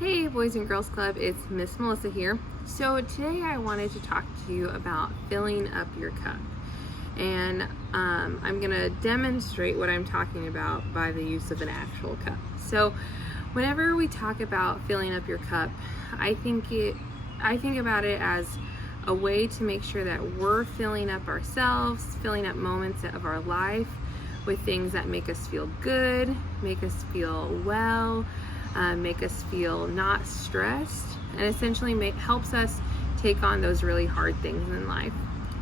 Hey Boys and Girls Club, it's Miss Melissa here. So today I wanted to talk to you about filling up your cup. And I'm going to demonstrate what I'm talking about by the use of an actual cup. So whenever we talk about filling up your cup, I think about it as a way to make sure that we're filling up ourselves, filling up moments of our life with things that make us feel good, make us feel well, make us feel not stressed, and essentially helps us take on those really hard things in life.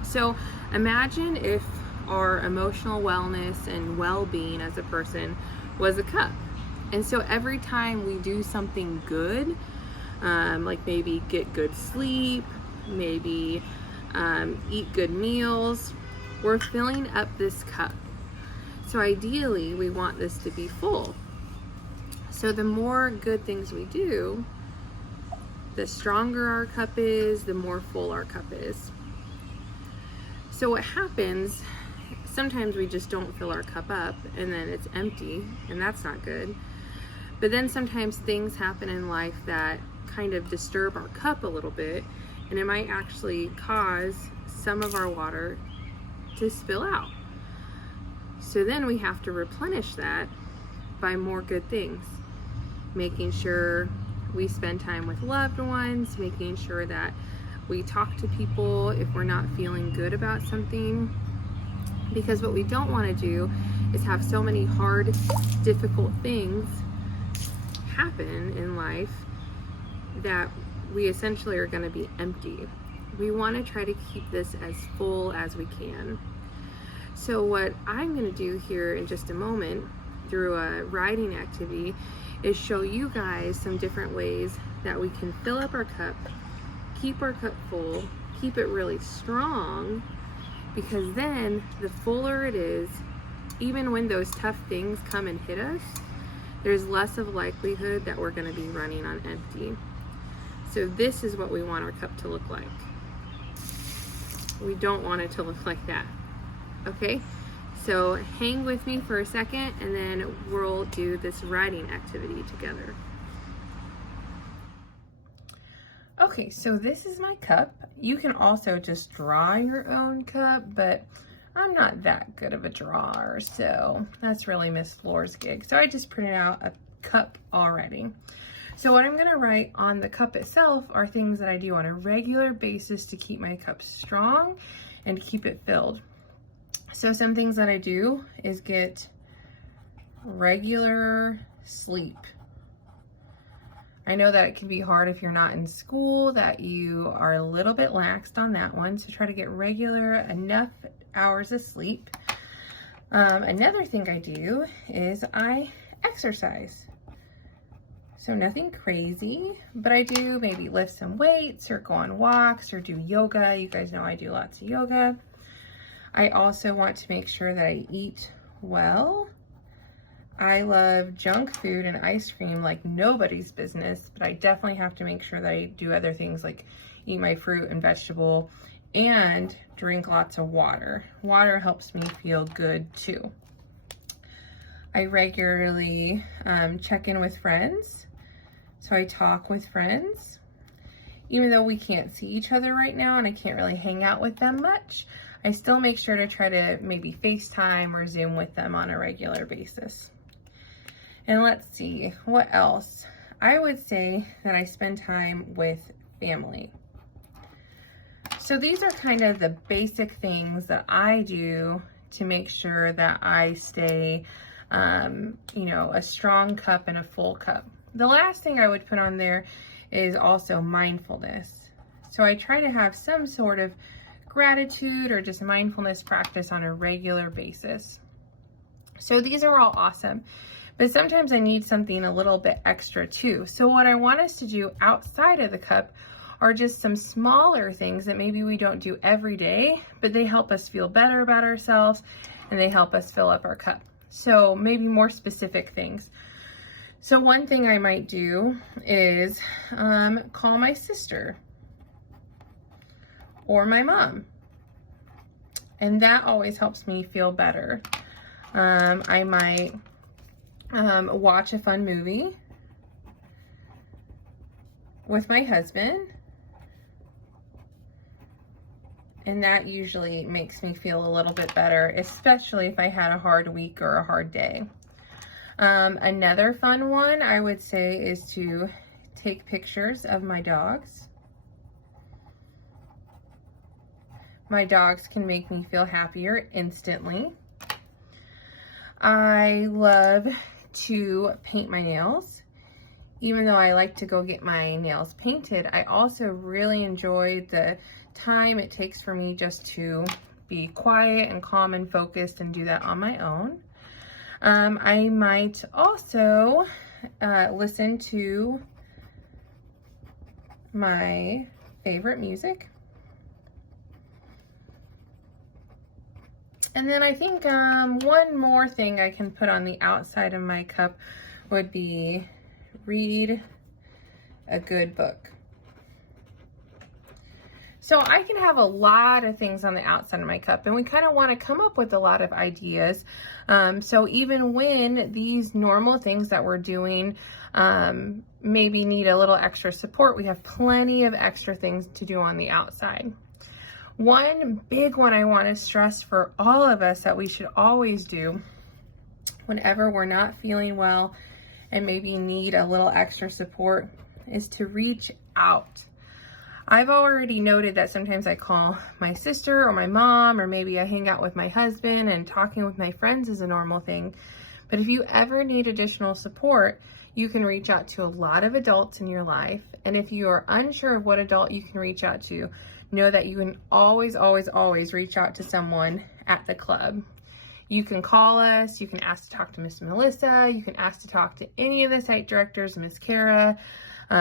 So imagine if our emotional wellness and well-being as a person was a cup. And so every time we do something good, like maybe get good sleep, maybe eat good meals, we're filling up this cup. So ideally, we want this to be full. So the more good things we do, the stronger our cup is, the more full our cup is. So what happens, sometimes we just don't fill our cup up and then it's empty, and that's not good. But then sometimes things happen in life that kind of disturb our cup a little bit, and it might actually cause some of our water to spill out. So then we have to replenish that by more good things. Making sure we spend time with loved ones, making sure that we talk to people if we're not feeling good about something. Because what we don't want to do is have so many hard, difficult things happen in life that we essentially are going to be empty. We want to try to keep this as full as we can. So what I'm going to do here in just a moment through a writing activity is show you guys some different ways that we can fill up our cup, keep our cup full, keep it really strong, because then the fuller it is, even when those tough things come and hit us, there's less of likelihood that we're going to be running on empty. So this is what we want our cup to look like. We don't want it to look like that. Okay? So hang with me for a second and then we'll do this writing activity together. Okay, so this is my cup. You can also just draw your own cup, but I'm not that good of a drawer, so that's really Miss Floor's gig. So I just printed out a cup already. So what I'm gonna write on the cup itself are things that I do on a regular basis to keep my cup strong and to keep it filled. So some things that I do is get regular sleep. I know that it can be hard if you're not in school, that you are a little bit laxed on that one. So try to get regular enough hours of sleep. Another thing I do is I exercise. So nothing crazy, but I do maybe lift some weights or go on walks or do yoga. You guys know I do lots of yoga. I also want to make sure that I eat well. I love junk food and ice cream like nobody's business, but I definitely have to make sure that I do other things like eat my fruit and vegetable and drink lots of water. Water helps me feel good too. I regularly check in with friends. So I talk with friends. Even though we can't see each other right now and I can't really hang out with them much, I still make sure to try to maybe FaceTime or Zoom with them on a regular basis. And let's see, what else? I would say that I spend time with family. So these are kind of the basic things that I do to make sure that I stay, a strong cup and a full cup. The last thing I would put on there is also mindfulness. So I try to have some sort of gratitude or just mindfulness practice on a regular basis. So these are all awesome, but sometimes I need something a little bit extra too. So what I want us to do outside of the cup are just some smaller things that maybe we don't do every day, but they help us feel better about ourselves and they help us fill up our cup. So maybe more specific things. So one thing I might do is call my sister or my mom. And that always helps me feel better. I might watch a fun movie. with my husband. And that usually makes me feel a little bit better, especially if I had a hard week or a hard day. Another fun one I would say is to take pictures of my dogs. My dogs can make me feel happier instantly. I love to paint my nails. Even though I like to go get my nails painted, I also really enjoy the time it takes for me just to be quiet and calm and focused and do that on my own. I might also listen to my favorite music. And then I think one more thing I can put on the outside of my cup would be read a good book. So I can have a lot of things on the outside of my cup, and we kind of want to come up with a lot of ideas. So even when these normal things that we're doing maybe need a little extra support, we have plenty of extra things to do on the outside. One big one I want to stress for all of us that we should always do whenever we're not feeling well and maybe need a little extra support is to reach out. I've already noted that sometimes I call my sister or my mom, or maybe I hang out with my husband, and talking with my friends is a normal thing. But if you ever need additional support, you can reach out to a lot of adults in your life. And if you are unsure of what adult you can reach out to, know that you can always, always, always reach out to someone at the club. You can call us, you can ask to talk to Miss Melissa, you can ask to talk to any of the site directors, Miss Kara,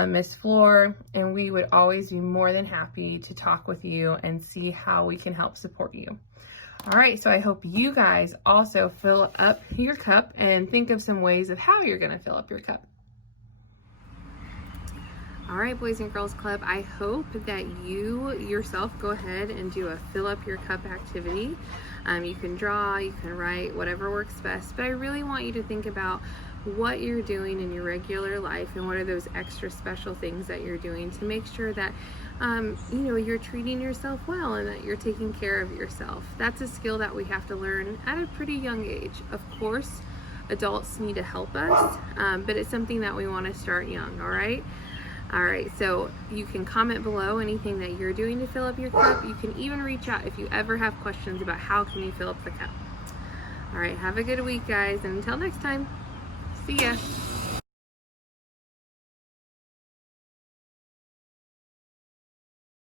Miss Floor, and we would always be more than happy to talk with you and see how we can help support you. All right, so I hope you guys also fill up your cup and think of some ways of how you're gonna fill up your cup. All right, Boys and Girls Club, I hope that you yourself go ahead and do a fill up your cup activity. You can draw, you can write, whatever works best, but I really want you to think about what you're doing in your regular life and what are those extra special things that you're doing to make sure that you're treating yourself well and that you're taking care of yourself. That's a skill that we have to learn at a pretty young age. Of course, adults need to help us, but it's something that we want to start young. All right, so you can comment below anything that you're doing to fill up your cup. You can even reach out if you ever have questions about how can you fill up the cup. All right, have a good week, guys, and until next time, see ya.